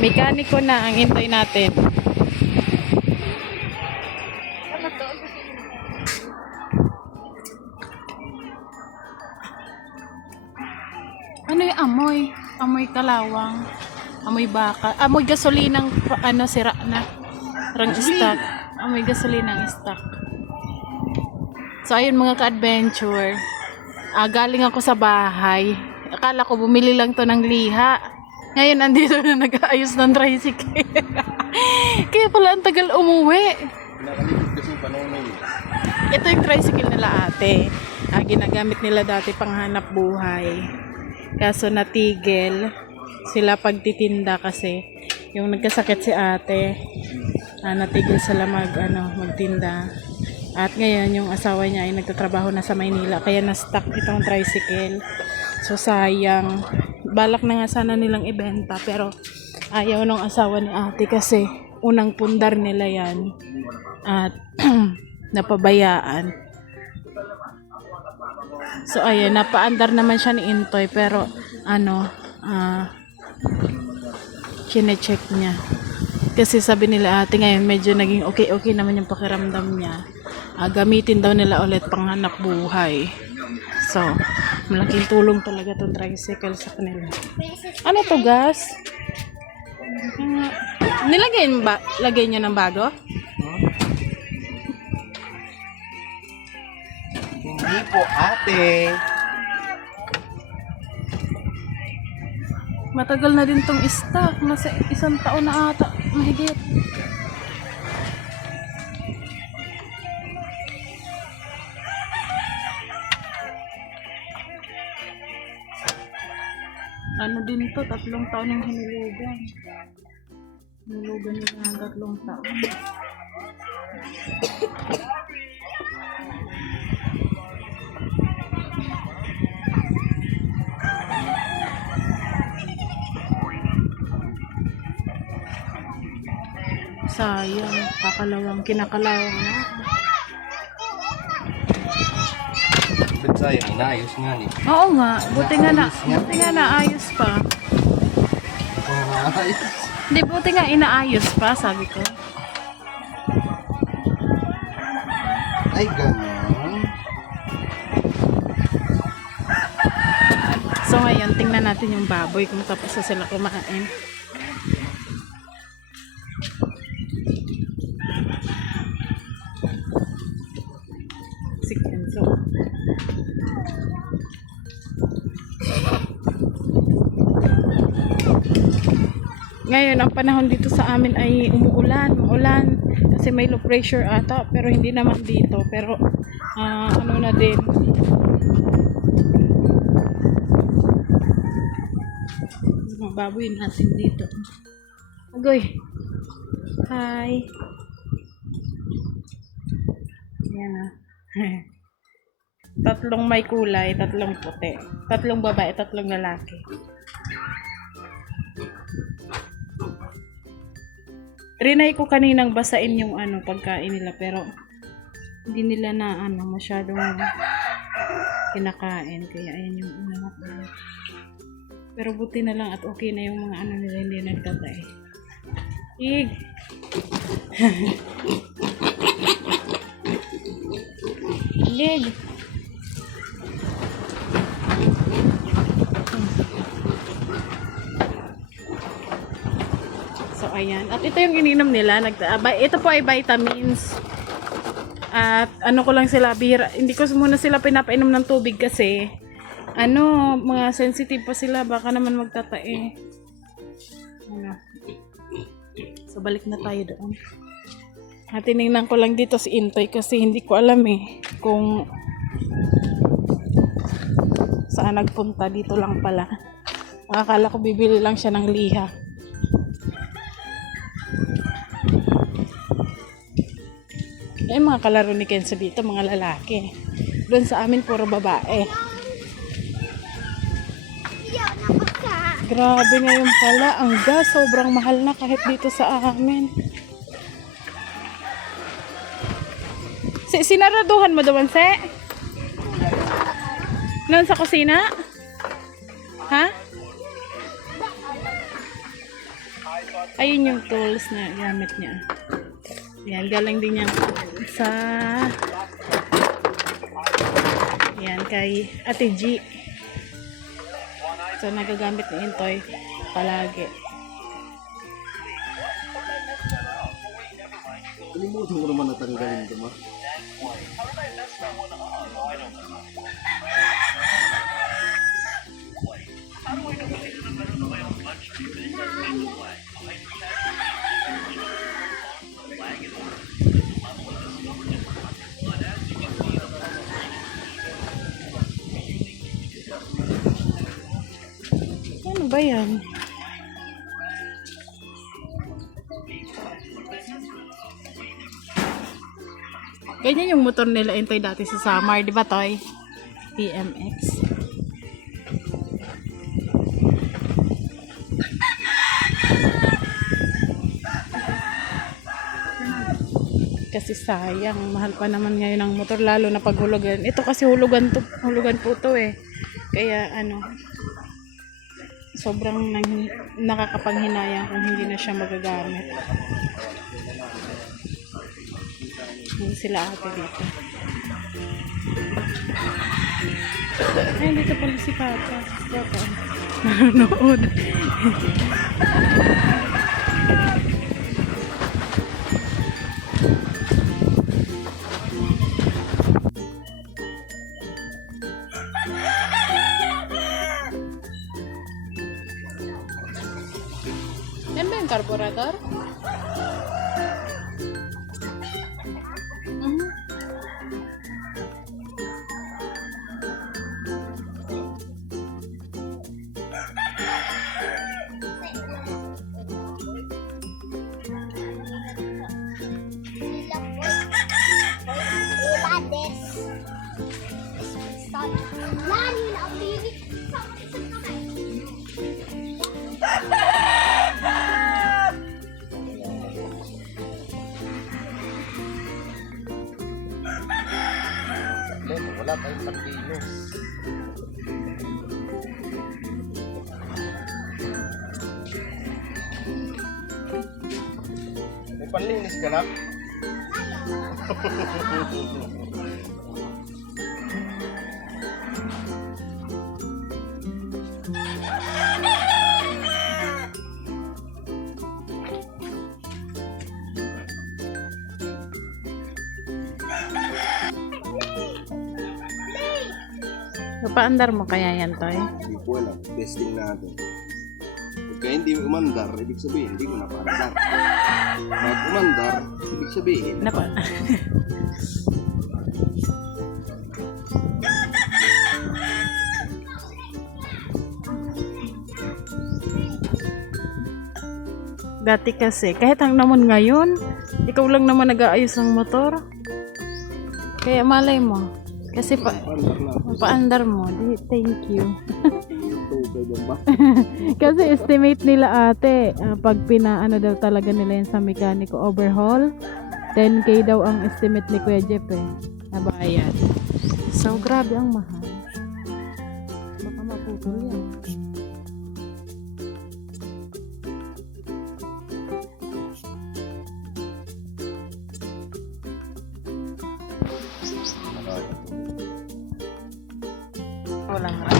Mekaniko na ang hintay natin. Ano yung amoy? Amoy kalawang. Amoy baka. Amoy gasolinang ano sira na. Rang stock. Amoy gasolinang stock. So ayun mga ka-adventure. Galing ako sa bahay. Akala ko bumili lang to ng liha. Ngayon andito na nag-aayos ng tricycle. Kaya pala ang tagal umuwi. Nakalimit kasi panahon yun. Ito yung tricycle nila ate. Ginagamit nila dati pang hanap buhay. Kaso natigil sila pagtitinda kasi yung nagkasakit si ate. Natigil sila magtinda. At ngayon yung asawa niya ay nagtatrabaho na sa Maynila kaya na-stuck itong tricycle. So sayang. Balak na nga sana nilang ibenta pero ayaw ng asawa ni ate kasi unang pundar nila yan. At napabayaan. So ayun, napaandar naman siya ni Intoy pero kine-check niya. Kasi sabi nila ate ngayon medyo naging okay naman yung pakiramdam niya. Gamitin daw nila ulit panghanap buhay. So, malaking tulong talaga tong tricycle sa kanila. Ano to, gas? Lagay niyo ng bago? Hindi po ate. Matagal na din tong stock. Nasa 1 taon na ata. Mahigit. Ano din to, 3 taon yung hinilugan. Hinilugan nila ng 3 taon. Sayang, kinakalawang na. Ba't sayang? Inaayos nga ni. Oo nga, buti nga naayos pa. Hindi, buti nga inaayos pa, sabi ko. Ay, gano'n. So ngayon, tingnan natin yung baboy kung tapos na sila kumain. So, ngayon, ang panahon dito sa amin ay umuulan kasi may low pressure ata, pero hindi naman dito, pero ano na din. Mga baboy natin dito. Agoy. Hi. Yan na. 3 may kulay, 3 puti. 3 babae, 3 lalaki. Rinay ko kaninang basain yung pagkain nila pero hindi nila na masyadong kinakain kaya ayan yung pero buti na lang at okay na yung mga nila hindi nagtatay. Ig. Ig. So ayan, at ito yung ininom nila, ito po ay vitamins. At ko lang sila hindi ko muna sila pinapainom ng tubig kasi mga sensitive pa sila, baka naman magtatae. So balik na tayo doon. At tinignan ko lang dito si Intoy kasi hindi ko alam kung saan nagpunta. Dito lang pala. Akala ko bibili lang siya ng liha. Mga kalaro ni Kenzo dito, mga lalaki. Doon sa amin, puro babae. Grabe ngayon pala, ang gas, sobrang mahal na kahit dito sa amin. Sinaraduhan mo doon, Se? Noon sa kusina? Ha? Ayun yung tools na gamit niya. Yan, galing din niya sa yan, kay Ate G. So, nagagamit ni Intoy palagi. Kalimutan ko naman natanggalin ito, ma. Ano ba yan? Ganyan yung motor nila Intoy dati sa Samar, di ba Toy? PMX. Kasi sayang, mahal pa naman ngayon ang motor lalo na pag hulugan. Ito kasi hulugan po to eh. Kaya ano, sobrang nakakapanghinayang kung hindi na siya magagamit. Hindi sila ate dito. Ay, dito pala si Papa. Papa. Nanonood. Yan ba yung carburetor? Wala tayong pagkilos. May panlinis ka na? Paandar mo kaya yan, Toy? Hindi ko alam. Testing natin. Pagka hindi umandar, ibig sabihin, hindi ko napaandar. Pag umandar, ibig sabihin, Napa. Dati kasi, kahit ang naman ngayon, ikaw lang naman nag-aayos ng motor. Kaya malay mo. Kasi umandar na. paandar mo. Thank you. Ito, pwede ba? Kasi estimate nila ate, pag pinaano daw talaga nila yan sa mekaniko overhaul, 10k daw ang estimate ni Kuya Jeff eh, na bayad. So, grabe ang mahal. Baka maputol yan. Walang ano?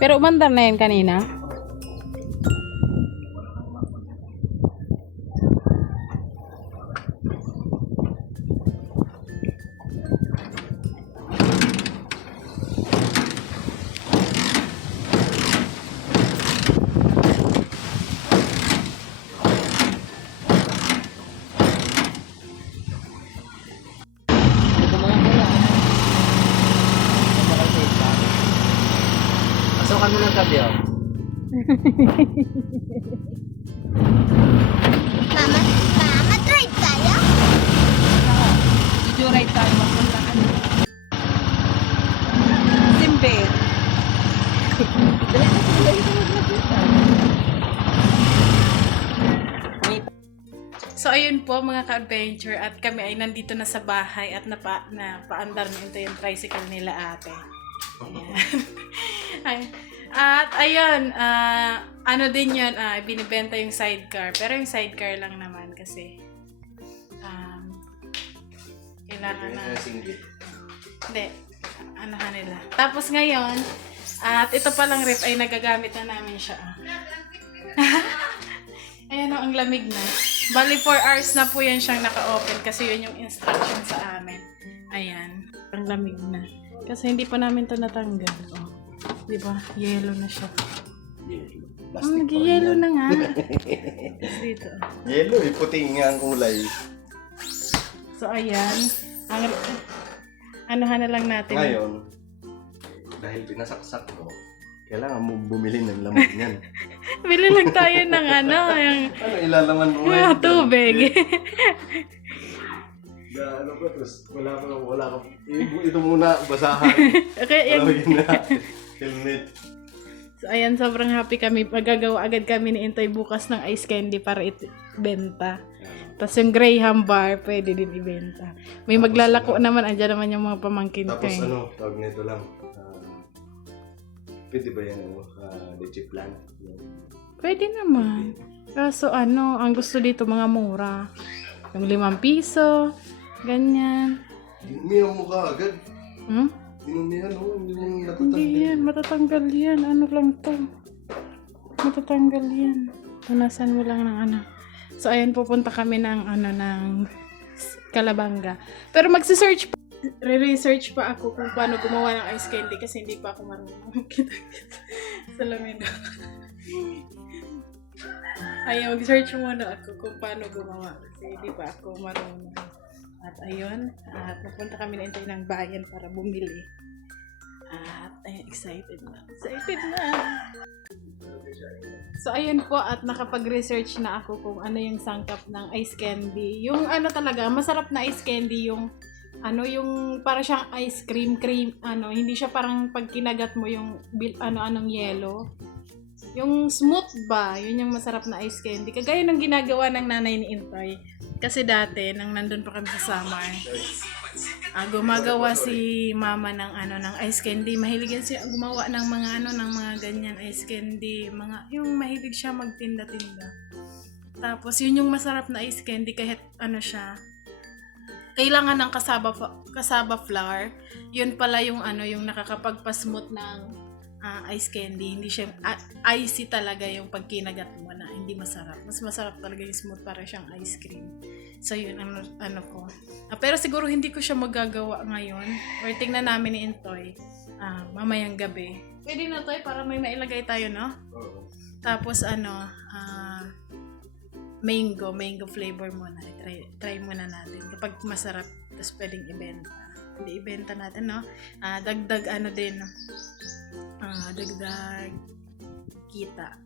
Pero umandar na yan kanina? Pasukan mo ng tabi, oh. Mama, drive tayo? Video ride tayo, mapunta ka na. Simbe. So ayun po mga ka-adventure at kami ay nandito na sa bahay at napaandar na ito yung tricycle nila ate. Ayan. At ayun, ano din yun, binibenta yung sidecar. Pero yung sidecar lang naman kasi kailangan na... Hindi, anahan nila. Tapos ngayon, at ito palang ref ay nagagamit na namin siya. Ayan o, ang lamig na. Bali 4 hours na po yan siyang naka-open kasi yun yung instruction sa amin. Ayan, ang lamig na. Kasi hindi pa namin to natanggal. Oh, di ba? Yellow na siya. Nag-yellow na nga. Tapos dito. Yellow, puti nga ang kulay. So ayan, anuhan na lang natin. Ngayon, dahil pinasaksak ko, kailangan mo bumili ng laman yan. Bili lang tayo ng yung Ano ilalaman mo mga tubig. Ano ba? Tapos wala ka. Ito muna, basahan. Okay, Palawin na. Helmet. So ayan, sobrang happy kami. Magagawa agad kami ni Intoy bukas ng ice candy para ibenta. Tapos yung Graham bar, pwede din ibenta. May maglalako naman, andyan naman yung mga pamangkin ko. Tapos tawag nito lang. Pwede ba yan leche plan? Pwede naman. Kaso ang gusto dito mga mura. Yung 5 piso, ganyan. Dinumihan mo ka agad. Hmm? Dinumihan mo, hindi mo Hindi natatanggal. yan, matatanggal yan. Ano lang to? Matatanggal yan. Punasan mo lang ng So, ayan, pupunta kami ng ng Calabanga. Pero magsisearch pa. Re-research pa ako kung paano gumawa ng ice candy kasi hindi pa ako marunong. Salamin na. Ayun, mag-search muna ako kung paano gumawa kasi hindi pa ako marunong. At ayun, pupunta kami na ito ng bayan para bumili. At ayun, excited na. Excited na! So ayun po, at nakapag-research na ako kung ano yung sangkap ng ice candy. Yung talaga, masarap na ice candy yung yung para siyang ice cream, hindi siya parang pag kinagat mo yung anong yellow. Yung smooth ba, yun yung masarap na ice candy. Kagaya ng ginagawa ng nanay ni Intoy. Kasi dati, nang nandun pa kami sa summer, gumagawa si mama ng ice candy. Mahilig yan siya gumawa ng mga ganyan ice candy. Yung mahilig siya magtinda-tinda. Tapos, yun yung masarap na ice candy kahit siya. Kailangan ng kasaba flour. Yun pala yung yung nakakapagpa-smooth ng ice candy. Hindi siya icy talaga yung pagkinagat mo na hindi masarap. Mas masarap talaga yung smooth para siyang ice cream. So yun ko. Pero siguro hindi ko siya magagawa ngayon. Or tingnan namin ni Intoy mamayang gabi. Pwede na to para may mailagay tayo, no? Oo. Tapos mango flavor muna. Try muna natin. Kapag masarap, tapos pwedeng ibenta. Hindi ibenta natin, no? Dagdag dagdag kita.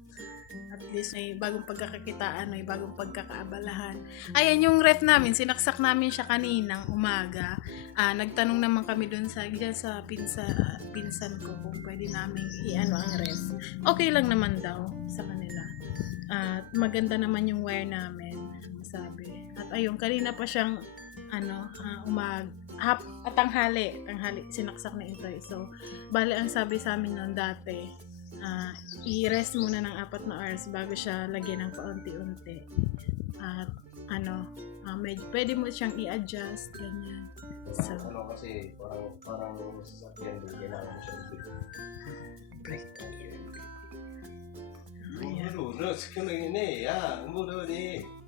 At least may bagong pagkakakitaan, may bagong pagkakaabalahan. Ayan yung ref namin, sinaksak namin siya kaninang umaga. Nagtanong naman kami dun sa pinsan ko kung pwede namin ang ref. Okay lang naman daw sa kanila. At maganda naman yung wire namin, sabi. At ayun, kanina pa siyang tanghali sinaksak na ito. So, bale ang sabi sa amin noon dati, i-rest muna ng 4 na hours bago siya lagyan ng paunti-unti. At medyo pwede mo siyang i-adjust, ganyan. So, Kasi parang sasakyan din, kailangan mo siyang break.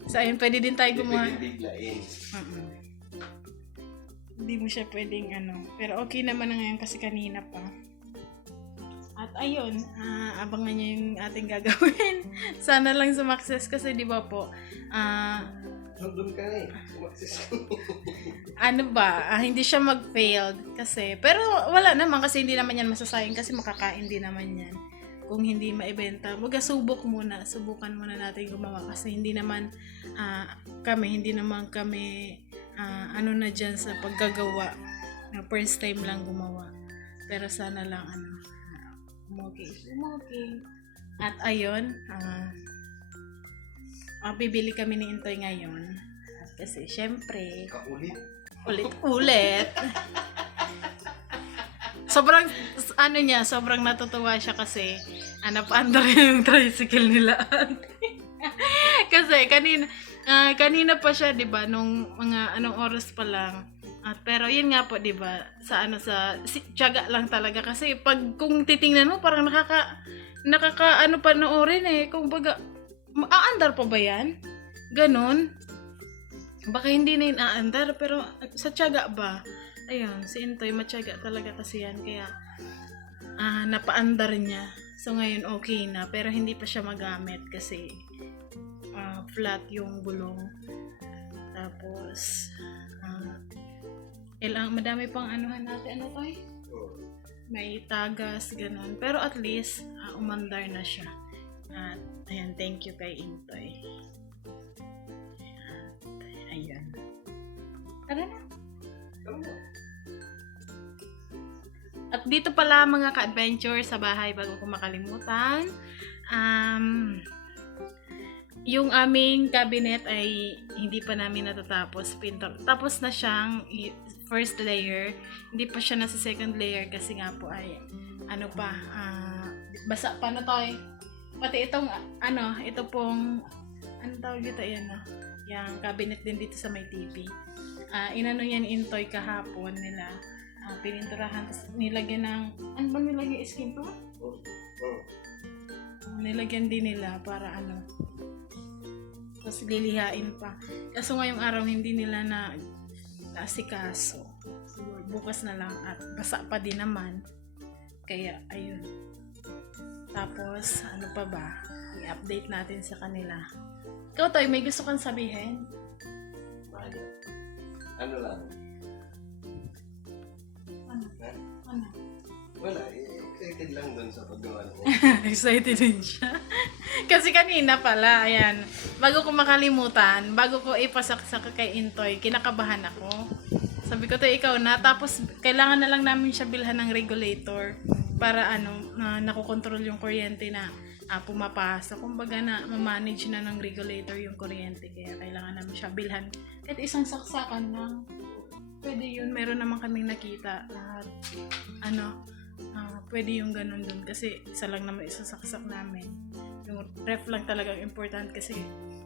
So, ayun, pwede din tayo gumawa. Biglain. Hindi mo siya pwedeng pero okay naman na ngayon kasi kanina pa. At ayun, abangan nyo yung ating gagawin. Sana lang sumakses kasi di ba po, Nandun ka na eh. Sumaksis ka. Ano ba, hindi siya mag-failed kasi, pero wala naman kasi hindi naman yan masasayang kasi makakain din naman yan kung hindi maibenta. Subukan muna natin gumawa kasi hindi naman kami ano na dyan sa paggagawa na first time lang gumawa, pero sana lang umokay. At ayun, bibili kami ni Intoy ngayon kasi syempre Kaulit. ulit sobrang natutuwa siya kasi paandar yung tricycle nila kasi kanina pa siya, 'di ba, nung mga anong oras pa lang. Pero yun nga po, 'di ba, tiyaga lang talaga kasi kung titingnan mo parang nakaka panoorin kung baga aandar pa ba yan? Ganon. Baka hindi na yun aandar, pero sa tiyaga ba? Ayun, si Intoy matyaga talaga kasi yan, kaya napaandar niya. So ngayon okay na, pero hindi pa siya magamit kasi flat yung gulong. Tapos madami pang anuhan natin, Toy? May tagas, ganon. Pero at least umandar na siya. At ayan, thank you kay Intoy. Ayan. Tara na. At dito pala mga ka-adventure sa bahay, bago ko makalimutan, yung aming cabinet ay hindi pa namin natatapos. Tapos na siyang first layer. Hindi pa siya nasa second layer kasi nga po ay basa pa na Toy. Pati itong ito pong tawag dito, yan yung cabinet din dito sa may TV. Inano yan Intoy kahapon nila. Pininturahan, tapos nilagyan ng ba nilagyan skin to? Nilagyan din nila para tapos lilihain pa. Kaso ngayong araw hindi nila na asikaso. Bukas na lang at basa pa din naman. Kaya ayun. Tapos, pa ba? I-update natin sa kanila. Ikaw, Toy, may gusto kang sabihin? Ano lang? Ano? Wala, excited lang dun sa paggawa mo. Excited din siya. Kasi kanina pala, ayan, bago ko makalimutan, bago ko ipasaksak kay Intoy, kinakabahan ako. Sabi ko, Toy, ikaw na. Tapos, kailangan na lang namin siya bilhan ng regulator para nakokontrol yung kuryente na pumapasok. Kumbaga na ma-manage na ng regulator yung kuryente. Kaya kailangan namin siya bilhan. Kahit isang saksakan lang. Pwede yun. Meron naman kaming nakita. Pwede yung ganun dun. Kasi isa lang naman isasaksak namin. Yung ref lang talagang important kasi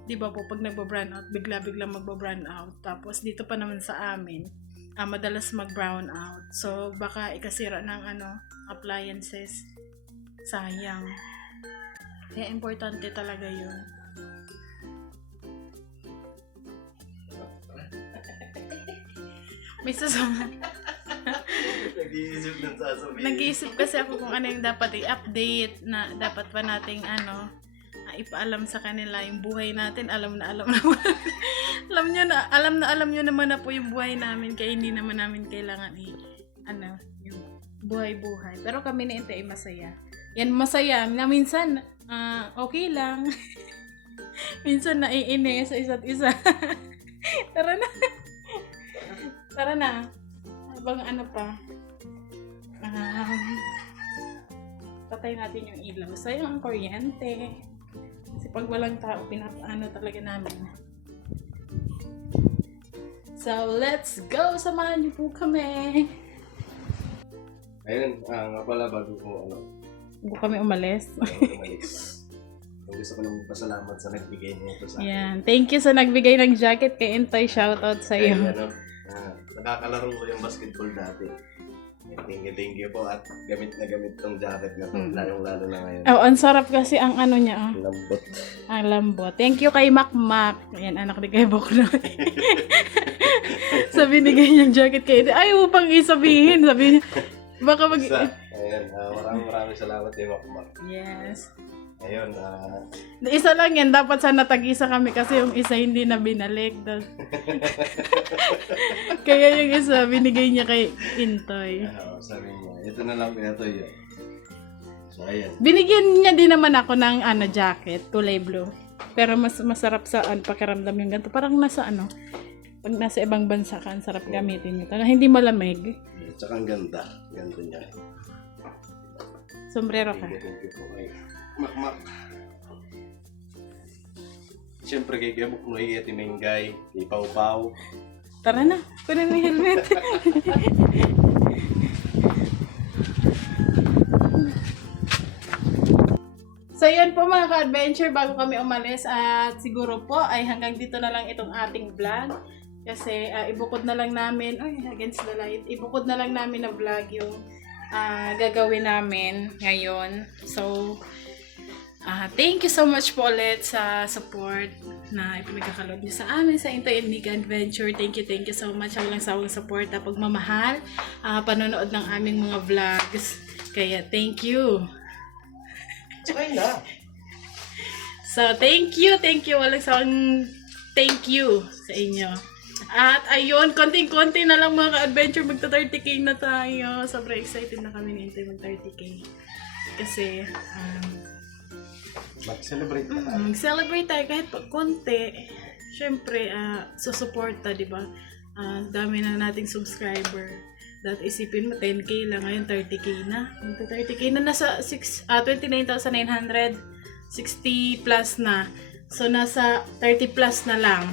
di ba po pag nagbo-brown out, bigla-bigla magbo-brown out. Tapos dito pa naman sa amin, madalas mag-brown out. So baka ikasira ng appliances. Sayang. Kaya importante talaga yun. May sasabihin. Nag-iisip ng sasabihin. Nag-iisip kasi ako kung ano yung dapat i-update na dapat pa nating ipaalam sa kanila yung buhay natin. Alam na alam nyo naman na po yung buhay namin, kaya hindi naman namin kailangan yung buhay-buhay. Pero kami ni Inte ay masaya. Yan, masaya na minsan okay lang. Minsan naiinis sa isa't isa. Tara na. Habang pa. Patay natin yung ilaw. Sayang ang kuryente. Kasi pag walang tao, talaga namin. So, let's go! Samahan niyo po kami! Ayun, nga pala bago ko Bago kami umalis. umalis. Gusto ko nang pasalamat sa nagbigay niya ito sa akin. Yan. Thank you sa nagbigay ng jacket kay Intoy. Shoutout sa iyo. Nakakalaro ko yung basketball dati. Thank you po at gamit na gamit tong jacket na to. Lalong-lalo na ngayon. Ang sarap kasi ang niya. Lambot. Ang lambot. Thank you kay Makmak. Ayan, anak ni kay Boknoy. Sabi binigay niyang jacket kay Intoy. Ayaw mo pang isabihin. Sabi niya, baka Ayan, maraming salamat kay Makmak. Yes. Ayun, Isa lang yan, dapat sana tag-isa kami kasi yung isa hindi na binalik. Kaya yung isa, binigay niya kay Intoy. sabi niya, ito na lang ito yun. So, ayan. Binigyan niya din naman ako ng jacket, kulay blue. Pero mas masarap sa pakiramdam yung ganito. Parang nasa pag nasa ibang bansa ka, ang sarap gamitin ito. Na hindi malamig. Tsaka ang ganda. Ganda niya. Sombrero ka. Thank you po kay Makmak. Siyempre kay Gabok mo kay Ate Mengay, kay Pau Pau. Tara na, kunin mo yung helmet. So yun po mga ka-adventure, bago kami umalis at siguro po ay hanggang dito na lang itong ating vlog. Kasi ibukod na lang namin, against the light, ibukod na lang namin na vlog yung gagawin namin ngayon. So, thank you so much po ulit sa support na ipinagkakaloob niyo sa amin sa Intoy and Nika Adventure. Thank you so much. Ang walang sawang support at pagmamahal, panonood ng aming mga vlogs. Kaya thank you. Try na. So, thank you. Walang sawang thank you sa inyo. At ayun, konting-konti na lang mga ka-adventure, magta 30k na tayo. Sobrang excited na kami ni Intoy mag 30k. Kasi, Mag-celebrate na tayo. mag-celebrate tayo kahit pag konti. Syempre, susuporta, di ba? Dami na nating subscriber. Dati isipin mo, 10k lang. Ngayon, 30k na. 30k na, nasa 29,900. 60 plus na. So, nasa 30 plus na lang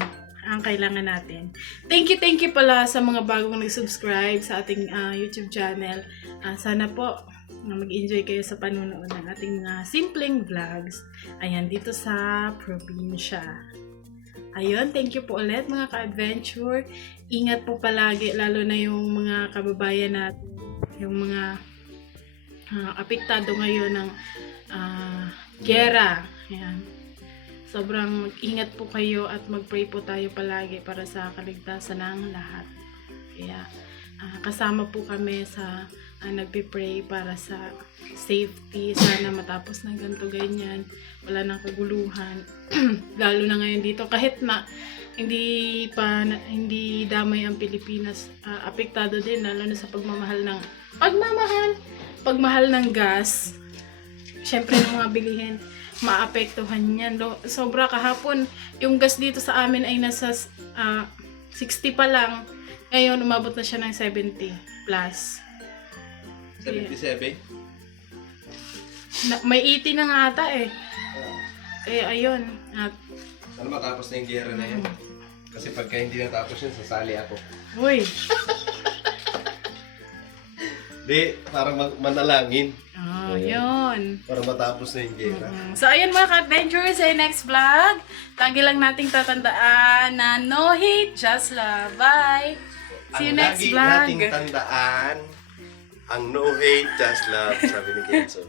ang kailangan natin. Thank you pala sa mga bagong nag-subscribe sa ating YouTube channel. Sana po mag-enjoy kayo sa panunood ng ating mga simpleng vlogs. Ayan, dito sa probinsya. Ayun, thank you po ulit mga ka-adventure. Ingat po palagi, lalo na yung mga kababayan natin, yung mga apektado ngayon ng giyera. Ayan. Sobrang ingat po kayo at mag-pray po tayo palagi para sa kaligtasan ng lahat. Kaya kasama po kami sa nagpipray para sa safety. Sana matapos na ganito ganyan. Wala nang kaguluhan. Lalo na ngayon dito. Kahit na hindi damay ang Pilipinas, apektado din lalo na sa pagmamahal ng gas. Syempre ng mga bilihin, maapektuhan yan. Sobra kahapon, yung gas dito sa amin ay nasa 60 pa lang. Ngayon, umabot na siya ng 70 plus. 77? May 80 na nga ata eh. Kaya ayun. Sana matapos na yung gera na yan. Kasi pagka hindi natapos yun, sasali ako. Uy. Di, para manalangin. Yun. Para matapos na yung gera. So, ayun mga ka-adventure, sa next vlog, lagi lang nating tatandaan na no hate, just love. Bye! See you Ang next lagi vlog. nating tandaan, ang no hate, just love, sabi ni Kenzo.